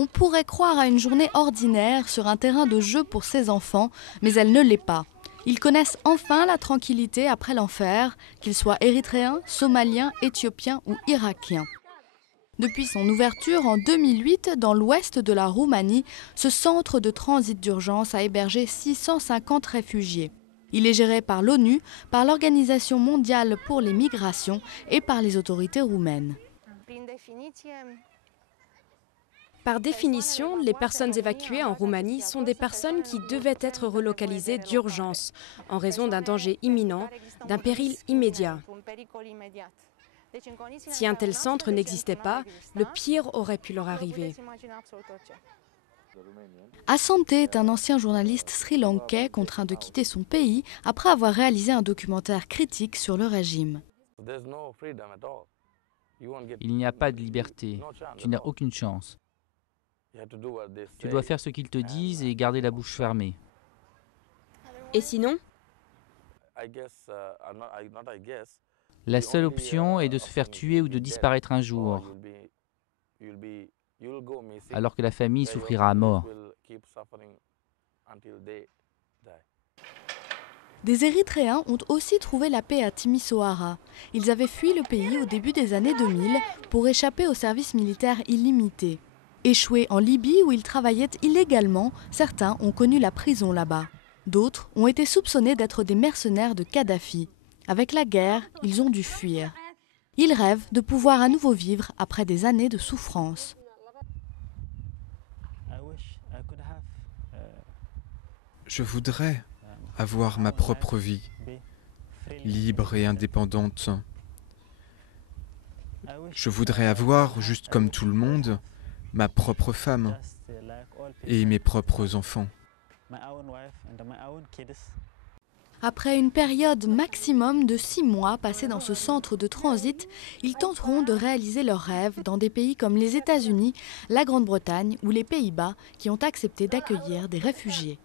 On pourrait croire à une journée ordinaire sur un terrain de jeu pour ces enfants, mais elle ne l'est pas. Ils connaissent enfin la tranquillité après l'enfer, qu'ils soient érythréens, somaliens, éthiopiens ou irakiens. Depuis son ouverture en 2008 dans l'ouest de la Roumanie, ce centre de transit d'urgence a hébergé 650 réfugiés. Il est géré par l'ONU, par l'Organisation mondiale pour les migrations et par les autorités roumaines. Par définition, les personnes évacuées en Roumanie sont des personnes qui devaient être relocalisées d'urgence en raison d'un danger imminent, d'un péril immédiat. Si un tel centre n'existait pas, le pire aurait pu leur arriver. Asante est un ancien journaliste sri-lankais contraint de quitter son pays après avoir réalisé un documentaire critique sur le régime. Il n'y a pas de liberté, tu n'as aucune chance. Tu dois faire ce qu'ils te disent et garder la bouche fermée. Et sinon ? La seule option est de se faire tuer ou de disparaître un jour, alors que la famille souffrira à mort. Des Érythréens ont aussi trouvé la paix à Timisoara. Ils avaient fui le pays au début des années 2000 pour échapper au service militaire illimité. Échoués en Libye où ils travaillaient illégalement, certains ont connu la prison là-bas. D'autres ont été soupçonnés d'être des mercenaires de Kadhafi. Avec la guerre, ils ont dû fuir. Ils rêvent de pouvoir à nouveau vivre après des années de souffrance. Je voudrais avoir ma propre vie, libre et indépendante. Je voudrais avoir, juste comme tout le monde, ma propre femme et mes propres enfants. Après une période maximum de 6 mois passés dans ce centre de transit, ils tenteront de réaliser leurs rêves dans des pays comme les États-Unis, la Grande-Bretagne ou les Pays-Bas qui ont accepté d'accueillir des réfugiés.